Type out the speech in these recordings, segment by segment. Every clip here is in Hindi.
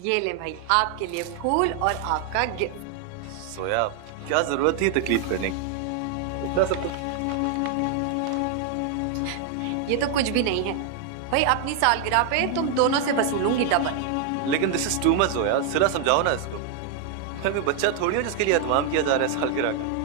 ये ले भाई, आपके लिए फूल और आपका गिफ्ट। सोया, क्या जरूरत थी तकलीफ करने की? इतना सब तो ये तो कुछ भी नहीं है भाई, अपनी सालगिरह पे तुम दोनों से वसूलूंगी डबल। लेकिन this is too much Zoya, सिरा समझाओ ना इसको। मैं कोई बच्चा थोड़ी हूँ जिसके लिए एहतमाम किया जा रहा है सालगिरह का।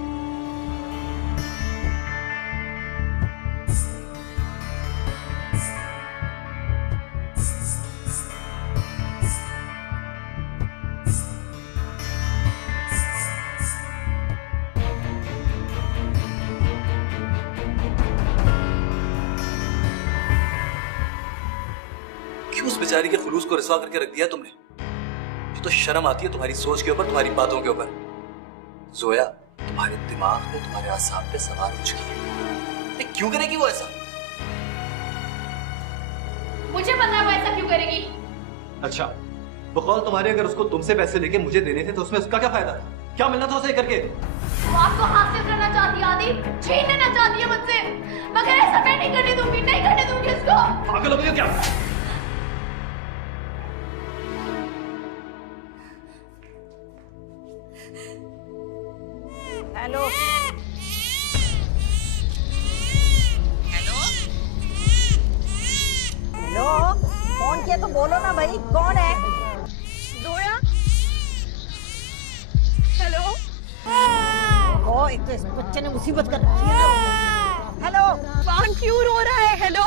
क्यों उस बेचारी के खुलूस को रिस्वा करके रख दिया तुमने? ये तो शर्म आती है तुम्हारी सोच के ऊपर, तुम्हारी बातों के ऊपर। जोया, तुम्हारे दिमाग में तुम्हारे आसाम पे सवार हो चुकी है। क्यों करेगी वो ऐसा? मुझे पता है वो ऐसा क्यों करेगी। अच्छा, बकौल तुम्हारे अगर उसको तुमसे पैसे लेके मुझे देने थे तो उसमें उसका क्या फायदा था? क्या मिलना था उसे करके? वो आपको हासिल करना चाहती है आदि, छीन लेना चाहती है मुझसे, मगर ऐसा मैं नहीं करने दूंगी, नहीं करने दूंगी उसको। पागल हो गई हो क्या? हेलो हेलो हेलो, फोन किया तो बोलो ना भाई, कौन है? जोया। हेलो। ओ, एक तो इस बच्चे ने मुसीबत कर रखी है ना। हेलो, वाहन क्यों रो रहा है? हेलो।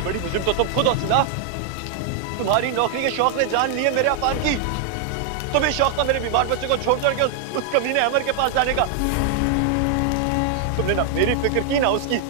मुझसे बड़ी मुजरिम तो तुम खुद हो सिला। तुम्हारी नौकरी के शौक ने जान ली है मेरे अफान की। तुम्हें शौक था मेरे बीमार बच्चे को छोड़ के उस कमीने अमर के पास जाने का। तुमने ना मेरी फिक्र की ना उसकी।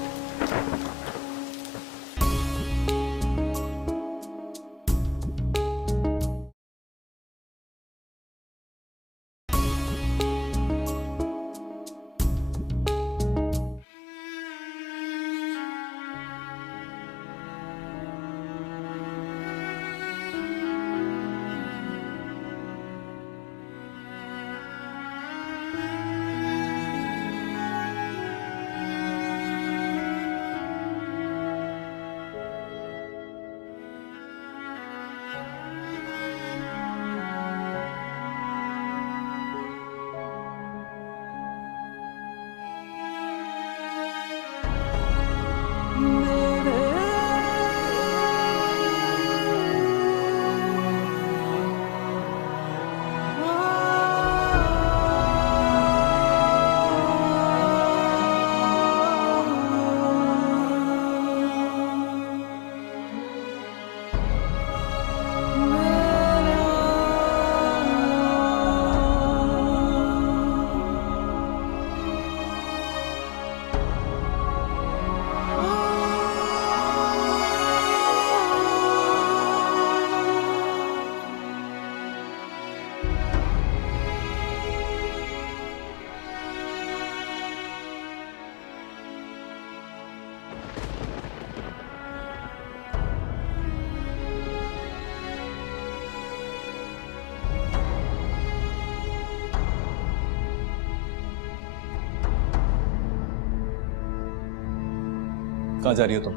कहां जा रही हो तुम?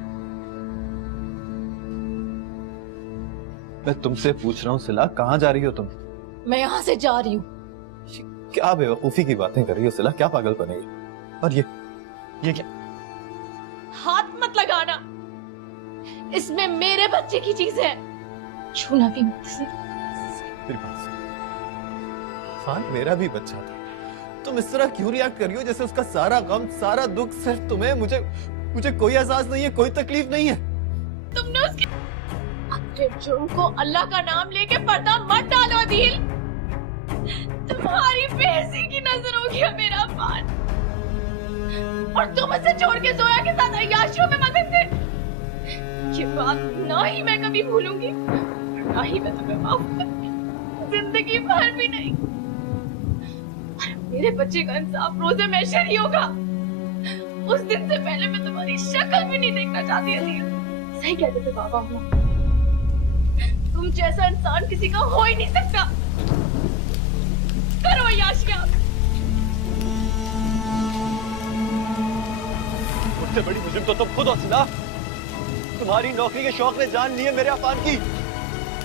मैं तुमसे पूछ रहा हूं सिला, कहां जा रही हो तुम? मैं यहाँ से जा रही हूँ। क्या बेवकूफी की बातें कर रही हो सिला, क्या पागल बनेगी? और ये क्या? हाथ मत लगाना, इसमें मेरे बच्चे की चीज है, छूना भी मत इसे। मेरी बात सुन, हाँ मेरा भी बच्चा था। तुम इस तरह क्यों रिएक्ट कर रही हो जैसे उसका सारा गम सारा दुख सिर्फ तुम्हें, मुझे कोई एहसास नहीं है, कोई तकलीफ नहीं है। तुमने उसके अपने जुर्म को अल्लाह का नाम लेके पर्दा मत डालो अदील। तुम्हारी बेइज्जती की नजर होगी मेरा पान, और तुम उसे छोड़ के जोया के साथ अय्याशियों में मगन थे। ये बात ना ही मैं कभी भूलूंगी, ना ही मैं तुम्हें माफ करूंगी, जिंदगी भर भी नहीं। मेरे बच्चे का इंसाफ रोजे महशर ही होगा। उस दिन से पहले मैं तुम्हारी शक्ल भी नहीं देखना चाहती थी। सही कहते थे बाबा, तुम जैसा इंसान किसी का हो ही नहीं सकता। करो याशिया। मुझसे बड़ी मुजरिम तो तुम खुद हो सिला। तुम्हारी नौकरी के शौक ने जान ली है मेरे अफान की।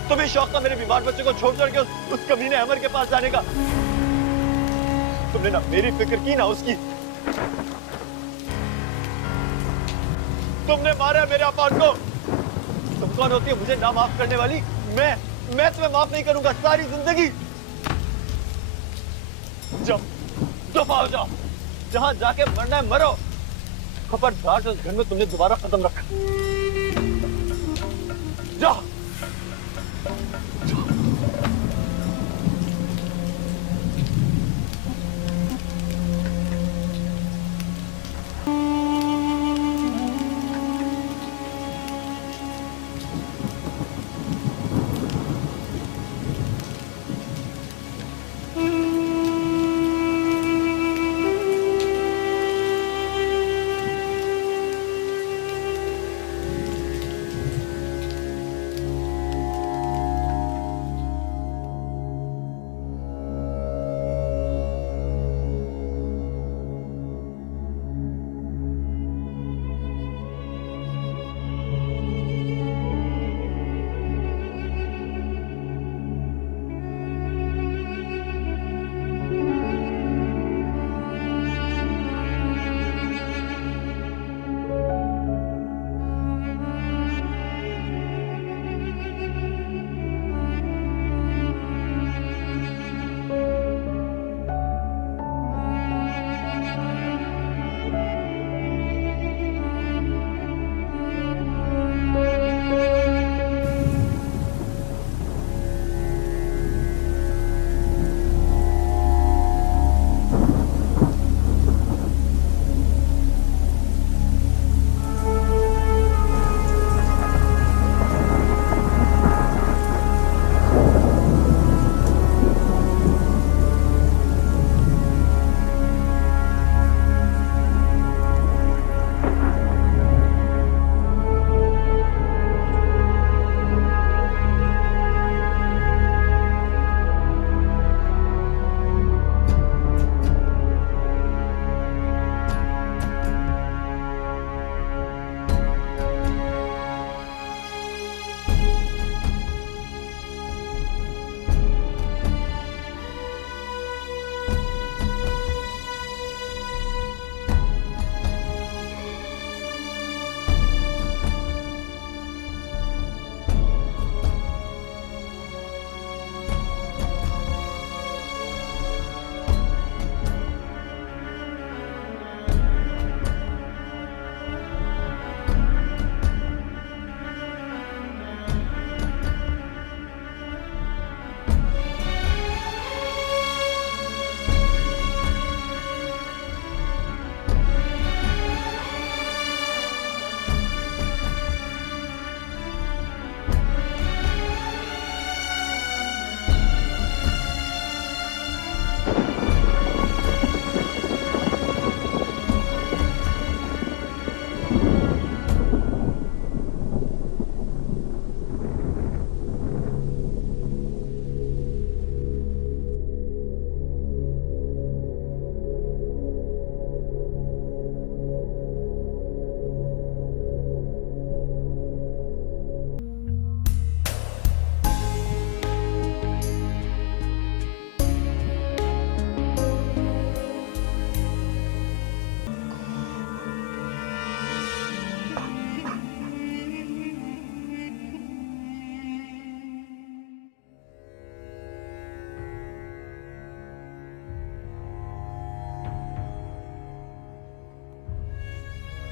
तुम्हें शौक था मेरे बीमार बच्चे को छोड़ के उस कमीने अमर के पास जाने का। तुमने ना मेरी फिक्र की ना उसकी। तुमने मारा मेरे अफान को। तुम कौन होती है मुझे ना माफ करने वाली? मैं तुम्हें माफ नहीं करूंगा सारी जिंदगी। जाओ, दफा हो जाओ, जहां जाके मरना है मरो। खबरदार उस घर में तुमने दोबारा कदम रखा। जाओ।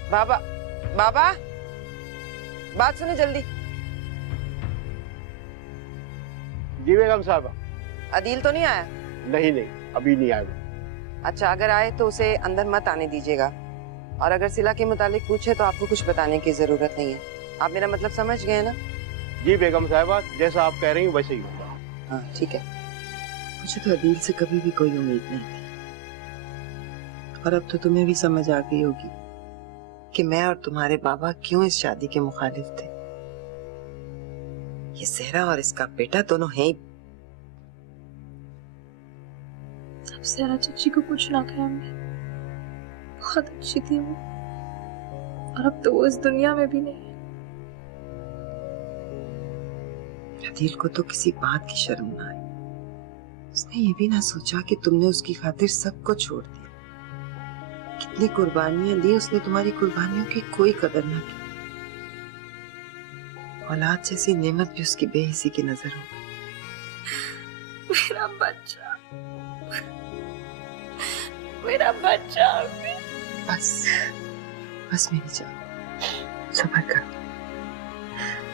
बाबा, बाबा, बात सुनो जल्दी। जी बेगम साहबा। अदील तो नहीं आया? नहीं नहीं, अभी नहीं आया। अच्छा, अगर आए तो उसे अंदर मत आने दीजिएगा, और अगर सिला के मुतालिक पूछे तो आपको कुछ बताने की जरूरत नहीं है। आप मेरा मतलब समझ गए ना? जी बेगम साहबा, जैसा आप कह रही हैं वैसे ही होगा। हाँ ठीक है। मुझे तो अदील से कभी भी कोई उम्मीद नहीं थी, और अब तो तुम्हें भी समझ आ गई होगी कि मैं और तुम्हारे बाबा क्यों इस शादी के मुखालिफ थे। ये सहरा और इसका बेटा दोनों हैं ही। अब सहरा चाची को कुछ ना कहा, मैं बहुत अच्छी थी वो, और अब तो वो इस दुनिया में भी नहीं है। अदील को तो किसी बात की शर्म ना आई। उसने ये भी ना सोचा कि तुमने उसकी खातिर सबको छोड़ दिया। कितनी कुर्बानियां दी उसने, तुम्हारी कुर्बानियों की कोई कदर ना की। औलाद जैसी नेमत भी उसकी बेहिसी की नजर हो गई। मेरा बच्चा, मेरा बच्चा। बस बस मेरी जान, सब्र करो।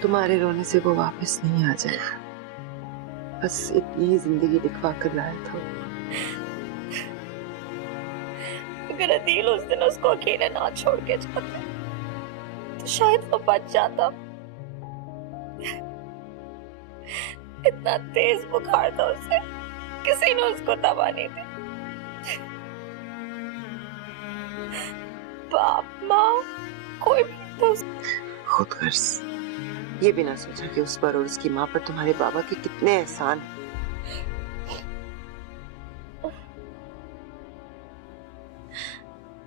तुम्हारे रोने से वो वापस नहीं आ जाए। बस इतनी ही जिंदगी दिखवा कर लाया था। अगर अदील उस दिन उसको अकेले ना छोड़ के जाते तो शायद वो बच जाता। इतना तेज बुखार था उसे, किसी ने उसको दवा नहीं दी। बाप माँ कोई भी तो खुद गर्ज, ये भी ना सोचा कि उस पर और उसकी माँ पर तुम्हारे बाबा के कितने एहसान हैं।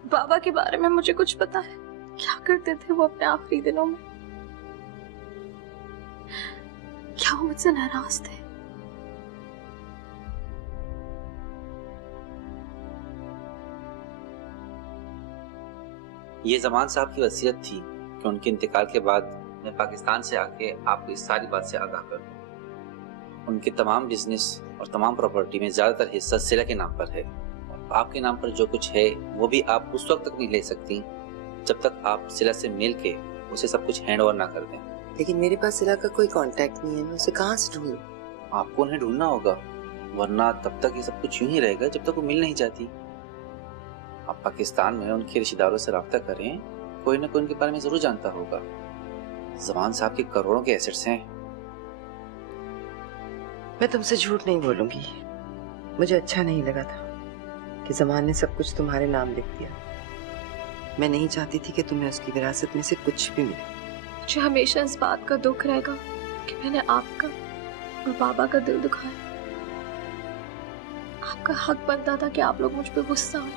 बाबा के बारे में मुझे कुछ पता है? क्या करते थे वो अपने आखिरी दिनों में? क्या वो मुझसे नाराज थे? ये जमान साहब की वसीयत थी कि उनके इंतकाल के बाद मैं पाकिस्तान से आके आपको इस सारी बात से आगाह करूं। उनके तमाम बिजनेस और तमाम प्रॉपर्टी में ज्यादातर हिस्सा सिला के नाम पर है, और आपके नाम पर जो कुछ है वो भी आप उस वक्त तक नहीं ले सकती जब तक आप सिला से मिल के उसे सब कुछ हैंड ओवर ना कर दें। लेकिन मेरे पास सिला का कोई कांटेक्ट नहीं है, मैं उसे कहाँ से ढूंढूं? आपको उन्हें ढूंढना होगा, वरना तब तक ये सब कुछ यूं ही रहेगा जब तक वो मिल नहीं जाती। आप पाकिस्तान में उनके रिश्तेदारों से राब्ता करें, कोई ना कोई उनके बारे में जरूर जानता होगा। जमान साहब के करोड़ों के एसेट्स हैं। मैं तुमसे झूठ नहीं बोलूंगी, मुझे अच्छा नहीं लगा था कि जमान ने सब कुछ तुम्हारे नाम लिख दिया। मैं नहीं चाहती थी कि तुम्हें उसकी विरासत में से कुछ भी मिले। मुझे हमेशा इस बात का दुख रहेगा कि मैंने आपका और बाबा का दिल दुखाया। आपका हक बनता था कि आप लोग मुझ पर गुस्सा हुए,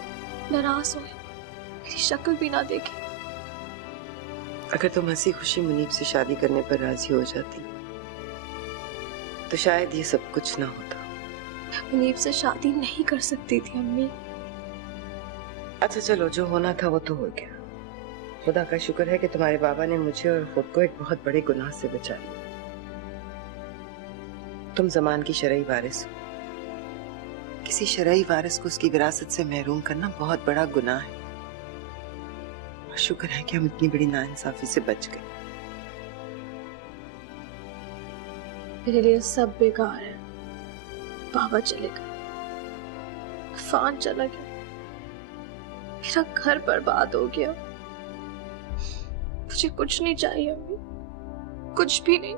नाराज हुए, मेरी शक्ल भी ना देखे। अगर तुम हंसी खुशी मुनीब से शादी करने पर राजी हो जाती तो शायद ये सब कुछ ना होता। मैं मुनीब से शादी नहीं कर सकती थी अम्मी। अच्छा चलो, जो होना था वो तो हो गया। खुदा का शुक्र है कि तुम्हारे बाबा ने मुझे और खुद को एक बहुत बड़े गुनाह से बचा लिया। तुम जमान की शरई वारिस हो। किसी शरई वारिस को उसकी विरासत से महरूम करना बहुत बड़ा गुनाह है, और शुक्र है कि हम इतनी बड़ी नाइंसाफी से बच गए। मेरे लिए सब बेकार है। बाबा चले गए, अफान चला गया, मेरा घर बर्बाद हो गया। मुझे कुछ नहीं चाहिए अम्मी, कुछ भी नहीं।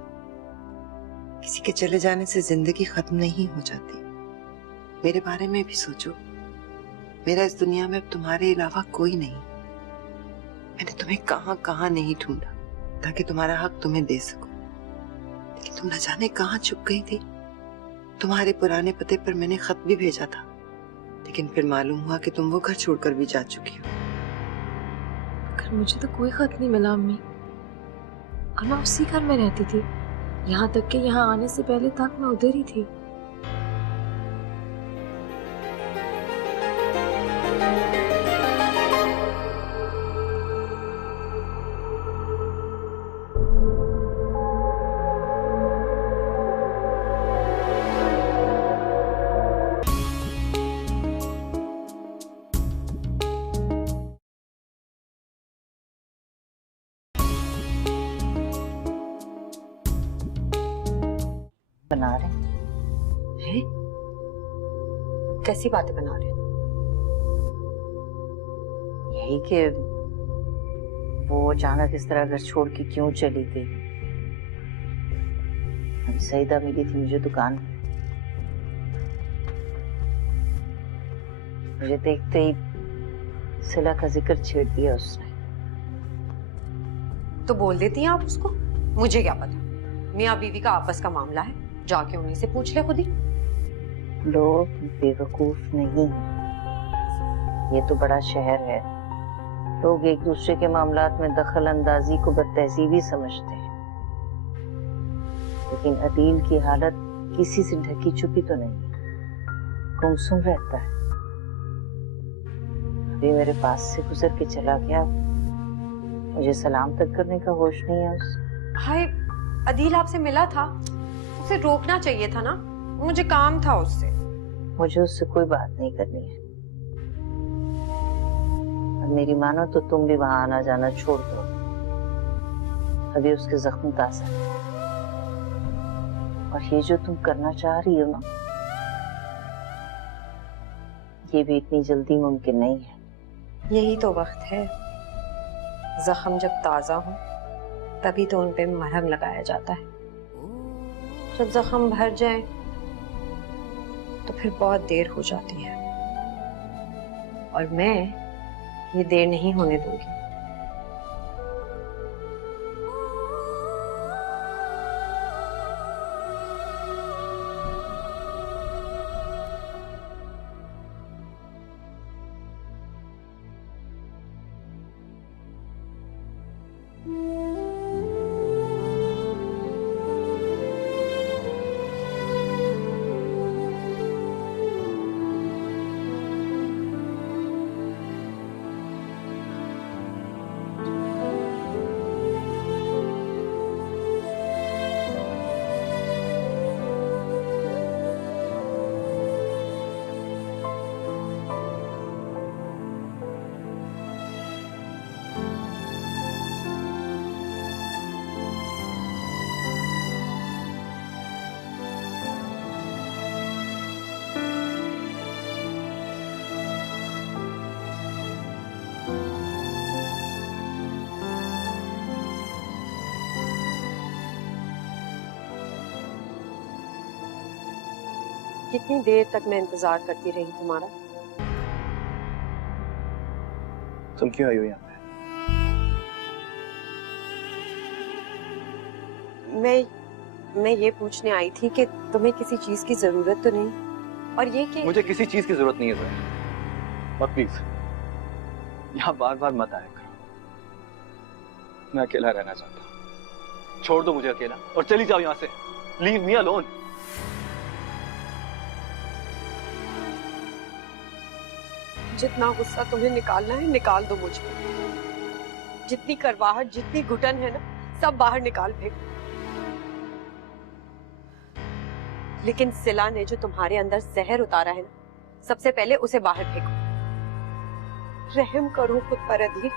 किसी के चले जाने से जिंदगी खत्म नहीं हो जाती। मेरे बारे में भी सोचो। मेरा इस दुनिया में अब तुम्हारे अलावा कोई नहीं। मैंने तुम्हें कहां कहां नहीं ढूंढा ताकि तुम्हारा हक तुम्हें दे सकूं, लेकिन तुम न जाने कहां छुप गई थी। तुम्हारे पुराने पते पर मैंने खत भी भेजा था, लेकिन फिर मालूम हुआ कि तुम वो घर छोड़कर भी जा चुकी हो। मगर मुझे तो कोई खत नहीं मिला अम्मी, और मैं उसी घर में रहती थी। यहाँ तक कि यहाँ आने से पहले तक मैं उधर ही थी। बना रहे हैं? कैसी बातें बना रहे हैं? यही कि वो अचानक इस तरह घर छोड़ के क्यों चली गई। अभी सईदा मिली थी मुझे दुकान में, मुझे देखते ही सिला का जिक्र छेड़ दिया उसने। तो बोल देती हैं आप उसको, मुझे क्या पता। मियाँ बीवी का आपस का मामला है, जाके उन्हीं से पूछ ले खुद ही। लोग बेवकूफ नहीं हैं। ये तो बड़ा शहर है, लोग एक दूसरे के मामलात में दखल अंदाजी को बदतहजीबी समझते हैं, लेकिन अदील की हालत किसी से ढकी छुपी तो नहीं, गुमसुम रहता है। अभी मेरे पास से गुजर के चला गया, मुझे सलाम तक करने का होश नहीं है उसे। हाय, अदील आपसे मिला था, उसे रोकना चाहिए था ना, मुझे काम था उससे। मुझे उससे कोई बात नहीं करनी है। अब मेरी मानो तो तुम भी वहां आना जाना छोड़ दो, अभी उसके जख्म ताजा है। और ये जो तुम करना चाह रही हो ना, ये भी इतनी जल्दी मुमकिन नहीं है। यही तो वक्त है, जख्म जब ताजा हो तभी तो उन पे मरहम लगाया जाता है। जब जख्म भर जाए तो फिर बहुत देर हो जाती है, और मैं ये देर नहीं होने दूंगी। कितनी देर तक मैं इंतजार करती रही तुम्हारा। तुम क्यों आई हो यहाँ पे? मैं ये पूछने आई थी कि तुम्हें किसी चीज की जरूरत तो नहीं, और ये कि मुझे किसी चीज की जरूरत नहीं है जोया। और प्लीज यहाँ बार बार मत आया करो, मैं अकेला रहना चाहता हूँ। छोड़ दो मुझे अकेला और चली जाओ यहाँ से। Leave me alone. जितना गुस्सा तुम्हें निकालना है निकाल दो मुझ पे। जितनी करवाहट, जितनी घुटन है ना, सब बाहर निकाल फेंको। लेकिन सिला ने जो तुम्हारे अंदर जहर उतारा है ना, सबसे पहले उसे बाहर फेंको। रहम करो खुद पर अदील,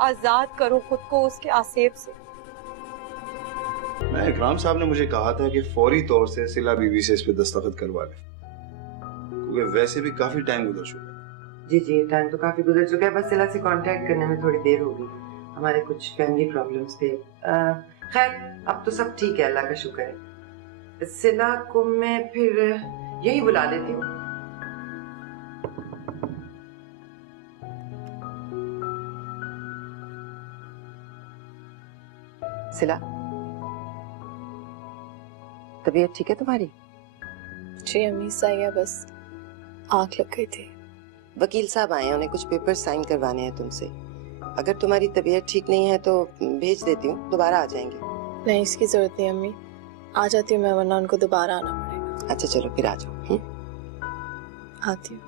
आजाद करो खुद को उसके आसेब से। मैं इकराम साहब ने मुझे कहा था कि फौरी तौर से सिला बीवी से इस पे दस्तखत करवा लें, क्योंकि वैसे भी काफी टाइम गुजर चुका है। जी जी, टाइम तो काफी गुजर चुका है, बस सिला से कांटेक्ट करने में थोड़ी देर होगी, हमारे कुछ फैमिली प्रॉब्लम्स थे। खैर अब तो सब ठीक है, अल्लाह का शुक्र है। सिला को मैं फिर यही बुला लेती हूँ। सिला, तबीयत ठीक है तुम्हारी? जी अम्मी, सही है, बस आंख लग गई थी। वकील साहब आए हैं, उन्हें कुछ पेपर साइन करवाने हैं तुमसे। अगर तुम्हारी तबीयत ठीक नहीं है तो भेज देती हूँ, दोबारा आ जाएंगे। नहीं, इसकी जरूरत नहीं अम्मी, आ जाती हूँ मैं, वरना उनको दोबारा आना पड़ेगा। अच्छा चलो फिर आ जाओ। आती हूँ।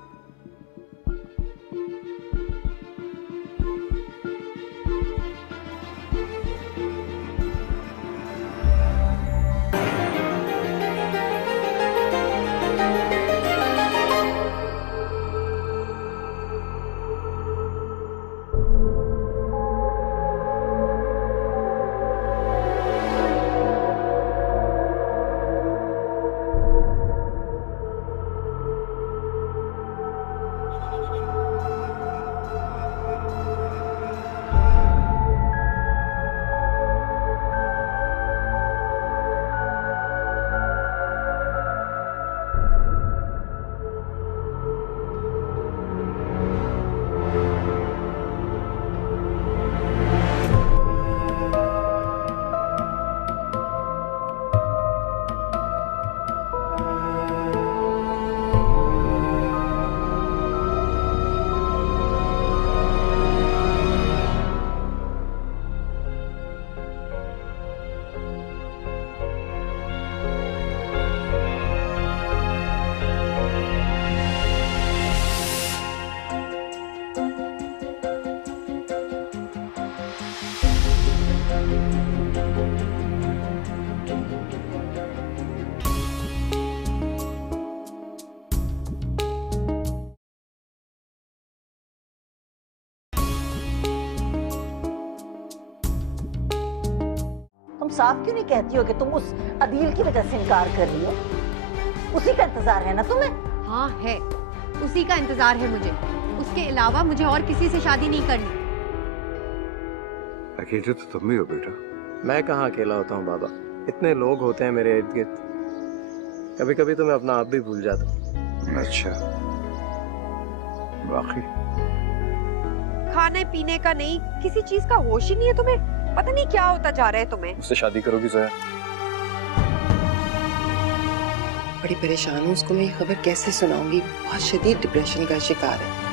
तुम साफ क्यों नहीं कहती हो कि तुम उस अदील की वजह से इनकार कर रही हो? उसी का इंतजार है ना तुम्हें? हाँ है, उसी का इंतजार है मुझे। उसके अलावा मुझे और किसी से शादी नहीं करनी। अकेले तो तुम भी हो बेटा। मैं कहाँ अकेला होता हूँ बाबा, इतने लोग होते हैं मेरे इर्द गिर्द। कभी कभी तो मैं अपना आप भी भूल जाता हूँ। अच्छा, बाकी खाने पीने का नहीं, किसी चीज का होश ही नहीं है तुम्हें। पता नहीं क्या होता जा रहा है तुम्हें। उससे शादी करोगी जोया? बड़ी परेशान हूँ, उसको मैं ये खबर कैसे सुनाऊंगी। बहुत शदीद डिप्रेशन का शिकार है।